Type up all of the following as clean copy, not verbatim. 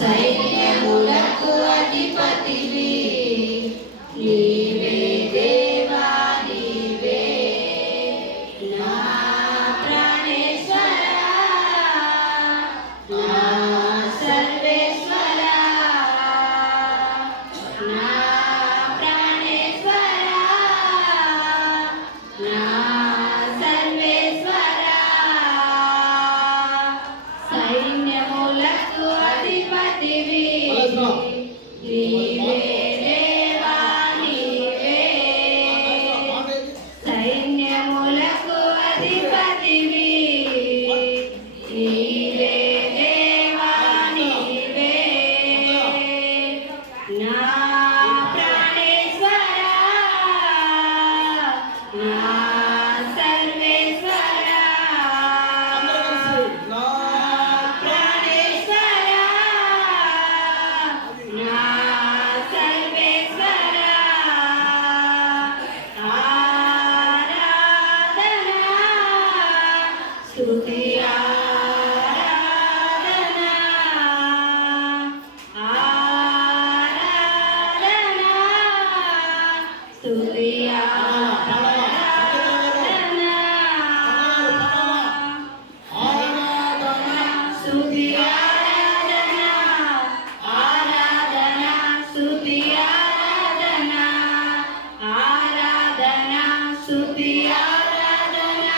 సైన్యములకు అధిపతివి నీవే దేవా నీవే నా ప్రాణేశ్వరా నా సర్వేశ్వరా నా ప్రాణేశ్వరా నా సర్వేశ్వరా సైన్యములకు అధిపతివి నీవే దేవా నీవే సైన్యములకు అధిపతివి నీవే దేవా నీవే నా ప్రాణేశ్వరా నా సర్వేశ్వరా నా ప్రాణేశ్వరా నా సర్వేశ్వరా ఆరాధన స్తుతి ఆరాధన ఆరాధన స్తుతి ఆరాధన స్తుతి ఆరాధన ఆరాధన స్తుతి ఆరాధన ఆరాధన స్తుతి ఆరాధన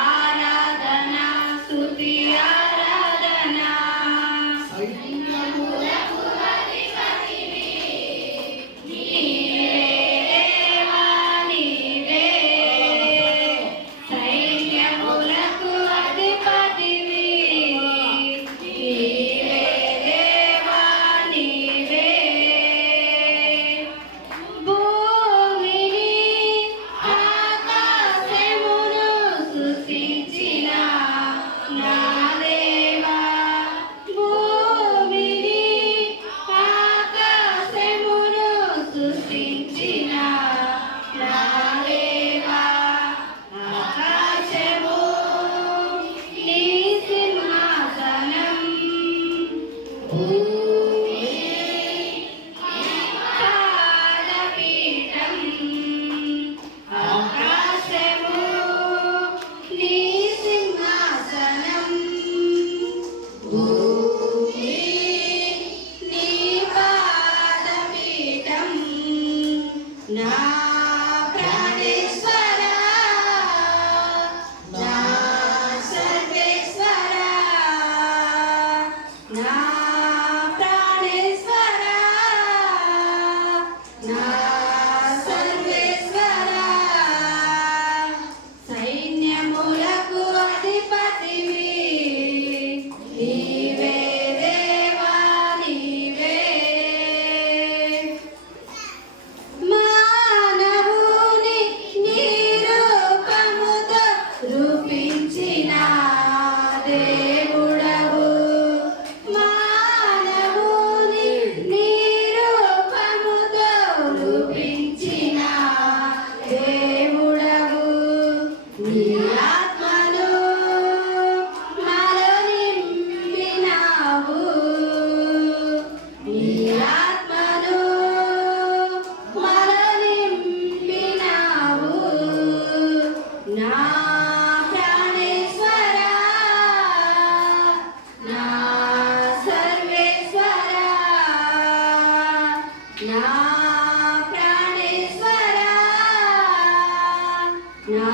ఆరాధన స్తుతి ఆరాధన సైన్యములకు అధిపతివి నీవే దేవా నీవే సైన్యములకు అధిపతివి నీవే దేవా నీవే భూమిని ఆకాశమును సృష్టించిన నా దేవా భూమిని ఆకాశమును సృష్టించిన నా దేవా ఆకాశము నీ సింహాసనం భూమి పాదపీఠం ఆకాశము నీ సింహాసనం భూమి నీ పాదపీఠం నా ప్రాణేశ్వరా నా సర్వేశ్వరా నా ప్రాణేశ్వరా నా సర్వేశ్వరా సైన్యములకు అధిపతివి నీవే దేవా నీవే మానవుని నీ రూపముతో రూపించిన దేవుడవు మానవుని నీ రూపముతో రూపించిన దేవుడవు నీ ఆత్మను మాలో నింపినావు నీ ఆత్మను మాలో నింపినావు నా ప్రాణేశ్వరా నా సర్వేశ్వరా నా ప్రాణేశ్వరా నా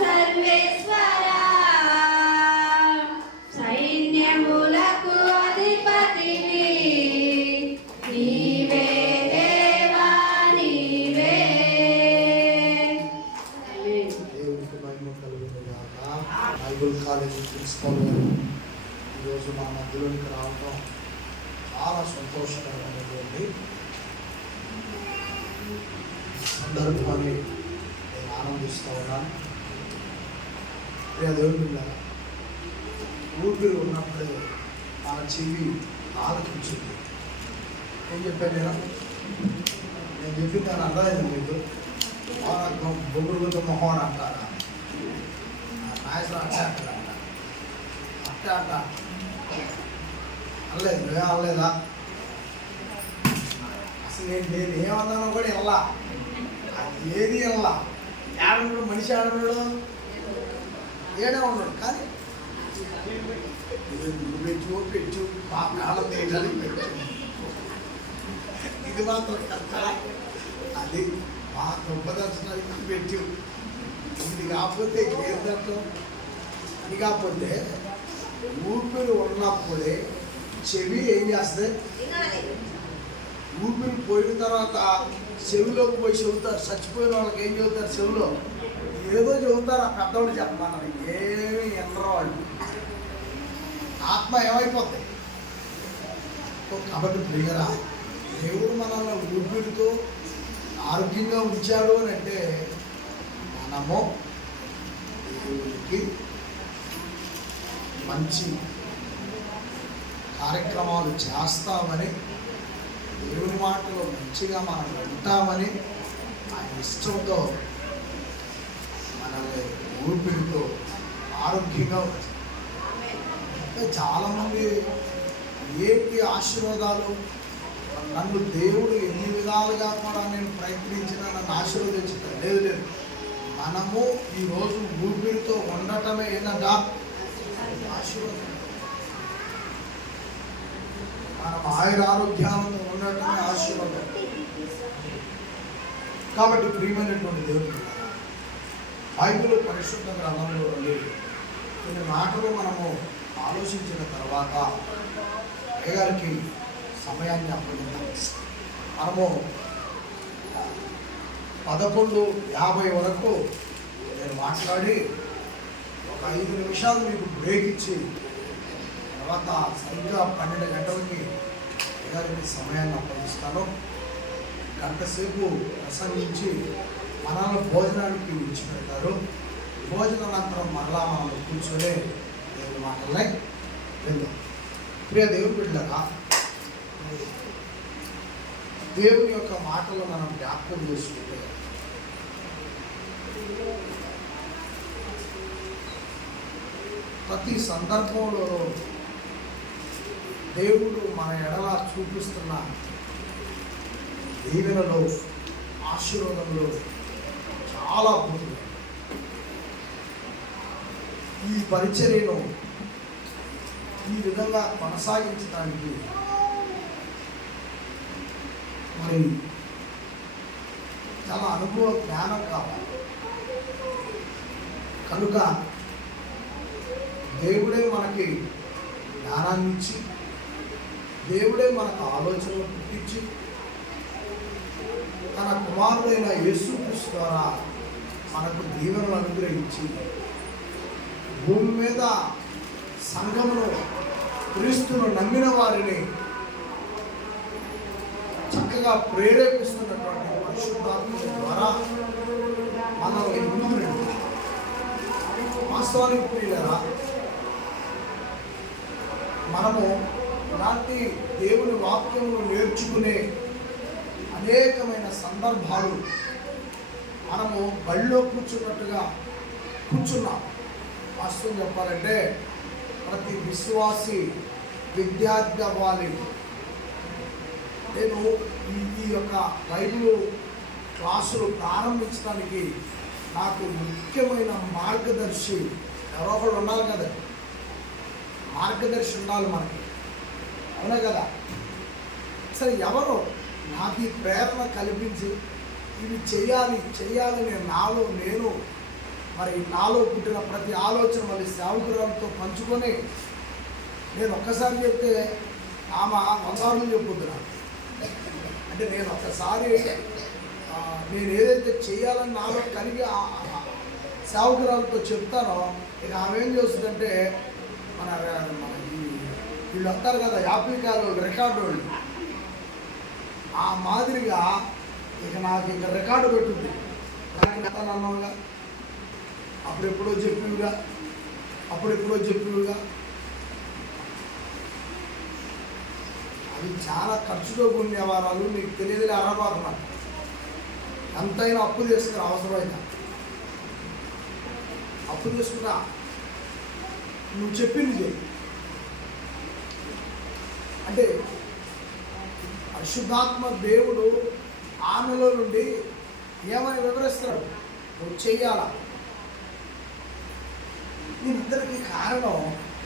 సర్వేశ్వరా సైన్యములకు అధిపతివి నీవే దేవా నీవే దేవునికి మహిమ కలుగును గాక. బైబిల్ కాలేజీ ప్రిన్సిపల్ గారు ఈరోజు మా మధ్యలోనికి రావటం చాలా సంతోషకరమైనటువంటి సందర్భాన్ని నేను ఆనందిస్తూ ఉన్నాను. ప్రియ దేవుని బిడ్డలారా, ఊపిరి ఉన్నప్పుడే మన చెవి ఆలకించింది. ఏం చెప్పాను నేను చెప్పింది అని అర్థమైంది మీకు. బొగ్గుడుతో మొహం అని అంటారా? నాయకులు అట్టే అంటారు. అట్టే అంట అనలేదు, నువ్వే అనలేదా? అసలు నేను ఏమన్నానో కూడా వెళ్ళా, అది ఏది వెళ్ళా. ఏడన్నాడు మనిషి, ఏడన్నాడు ఏడే ఉన్నాడు. కానీ పెట్టు మా ప్రాణం తీయడానికి పెట్టు, ఇది మాత్రం కరెక్టా? అది మా గొప్పదర్శనానికి పెట్టు. ఇది కాకపోతే ఏంటంటాం? అది కాకపోతే ఊపిరి ఉన్నప్పుడే చెవి ఏం చేస్తుంది? ఊపిరి పోయిన తర్వాత చెవిలోకి పోయి చెబుతారు. చచ్చిపోయిన వాళ్ళకి ఏం చెబుతారు? చెవిలో ఏదో చెబుతారు. ఆ పెద్దవాళ్ళు చెప్పమన్నారు, ఏమి ఎన్నరో వాళ్ళు. ఆత్మ ఏమైపోతాయి. కాబట్టి ప్రియరా, దేవుడు మనల్ని ఊపిరితో ఆరోగ్యంగా ఉంచాడు అని అంటే మనము దేవుడికి మంచి కార్యక్రమాలు చేస్తామని, దేవుని మాటలో మంచిగా మనం వింటామని, ఆయన ఇష్టంతో మనల్ని ఊపిరితో ఆరోగ్యంగా ఉంచాలి. చాలామంది ఏంటి ఆశీర్వాదాలు, నన్ను దేవుడు ఎన్ని విధాలుగా కూడా నేను ప్రయత్నించినా నన్ను ఆశీర్వదించడం లేదు. మనము ఈరోజు ఊపిరితో ఉండటమే ఏంటంట ఆశీర్వాదం. మనం ఆయురారోగ్యాలతో ఉండటమే ఆశీర్వాదం. కాబట్టి ప్రియమైనటువంటి దేవుడు, బైబిల్ పరిశుద్ధ గ్రంథంలో నుండి కొన్ని మాటలు మనము ఆలోచించిన తర్వాత గారికి సమయాన్ని అప్పగిద్దాం. మనము 11:50 వరకు నేను మాట్లాడి ఒక 5 నిమిషాలు మీకు బ్రేక్ ఇచ్చి తర్వాత సరిగ్గా 12 గంటలకి గారికి సమయాన్ని అప్పగిస్తాను. గంటసేపు ప్రసంగించి మనల్ని భోజనానికి విడిచిపెడతారు. భోజనానంతరం మరలా మనం కూర్చొని దేవుని మాటలనే విందాం. ప్రియ దేవుని బిడ్డలారా, దేవుని యొక్క మాటలు మనం జ్ఞాపకం చేసుకుంటే ప్రతి సందర్భంలో దేవుడు మన ఎడల చూపిస్తున్న దీవెనలో, ఆశీర్వాదంలో చాలా అద్భుతమైనది. ఈ పరిచర్యను ఈ విధంగా కొనసాగించడానికి మరి చాలా అనుభవ జ్ఞానం కావాలి. కనుక దేవుడే మనకి జ్ఞానాన్ని ఇచ్చి, దేవుడే మనకు ఆలోచనలు పుట్టించి, తన కుమారుడైన యేసుక్రీస్తు ద్వారా మనకు దీవెనలు అనుగ్రహించి భూమి మీద సంఘమును, క్రీస్తును నమ్మిన వారిని చక్కగా ప్రేరేపిస్తున్నటువంటి పరిశుద్ధాత్మ ద్వారా మనం ముందుకు నడుపుతాం. వాస్తవానికి ప్రియులారా, మనము ఇలాంటి దేవుని వాక్యమును నేర్చుకునే అనేకమైన సందర్భాలు మనము బళ్ళో కూర్చున్నట్టుగా కూర్చున్నాం. వాస్తవం చెప్పాలంటే ప్రతి విశ్వాసి విద్యార్థి అవ్వాలి. నేను ఈ యొక్క బైబిల్ క్లాసులు ప్రారంభించడానికి నాకు ముఖ్యమైన మార్గదర్శి ఎవరో ఒకరు ఉండాలి కదా. మార్గదర్శి ఉండాలి మనకి, అవునా కదా? సరే, ఎవరో నాకు ఈ ప్రేరణ కల్పించి ఇవి చెయ్యాలి నేను మరి నాలో పుట్టిన ప్రతి ఆలోచన మళ్ళీ సేవకురాలతో పంచుకొని నేను ఒక్కసారి చెప్తే ఆమె 100 సార్లు చెప్పుతున్నాను. అంటే నేను ఒక్కసారి నేను ఏదైతే చేయాలని నాలో కలిగి సేవకురాలతో చెప్తానో, ఇక ఆమె ఏం చేస్తుందంటే మన వీళ్ళు వస్తారు కదా యాప్లికాలు రికార్డు వాళ్ళు, ఆ మాదిరిగా ఇక నాకు ఇంకా రికార్డు పెట్టుద్ది. అన్నావుగా, అప్పుడెప్పుడో చెప్పివుగా. అవి చాలా ఖర్చుతో కూడిన వ్యవహారాలు. నీకు తెలియదు అరబాకున్నాను. ఎంతైనా అప్పు చేసుకుని అవసరమైనా అప్పు చేసుకున్నా నువ్వు చెప్పింది చెయ్యి. అంటే పరిశుద్ధాత్మ దేవుడు ఆమెలో నుండి ఏమని వివరిస్తాడు, నువ్వు చెయ్యాలా. దీనిద్దరికి కారణం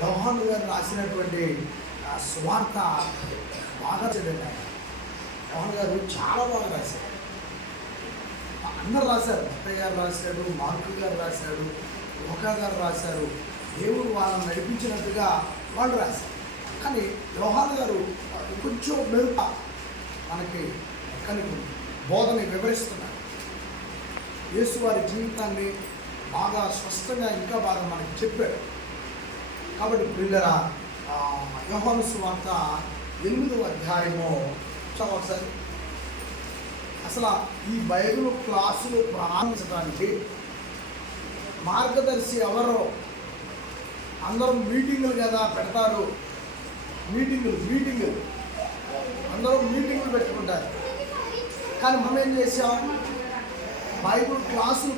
యోహాను గారు రాసినటువంటి సువార్త బాగా చదివాడు. యోహాను గారు చాలా బాగా రాశారు. అందరు రాశారు, మత్తయ్య గారు రాశాడు, మార్కు గారు రాశాడు, లూకా గారు రాశారు. దేవుడు వాళ్ళని నడిపించినట్టుగా వాళ్ళు రాశారు. కానీ యోహాను గారు కొంచెం మెరుప మనకి కనుక బోధని వివరిస్తున్నారు. యేసు వారి జీవితాన్ని బాగా స్పష్టంగా ఇంకా బాగా మనకి చెప్పాడు. కాబట్టి పిల్లల యోహాను సువార్త 8వ అధ్యాయము ఒకసారి. అసలు ఈ బైబిల్ క్లాసులు ప్రారంభించడానికి మార్గదర్శి ఎవరో, అందరూ మీటింగులు కదా పెడతారు, మీటింగులు అందరూ మీటింగులు పెట్టుకుంటారు. కానీ మనం ఏం చేసాం, బైబిల్ క్లాసులు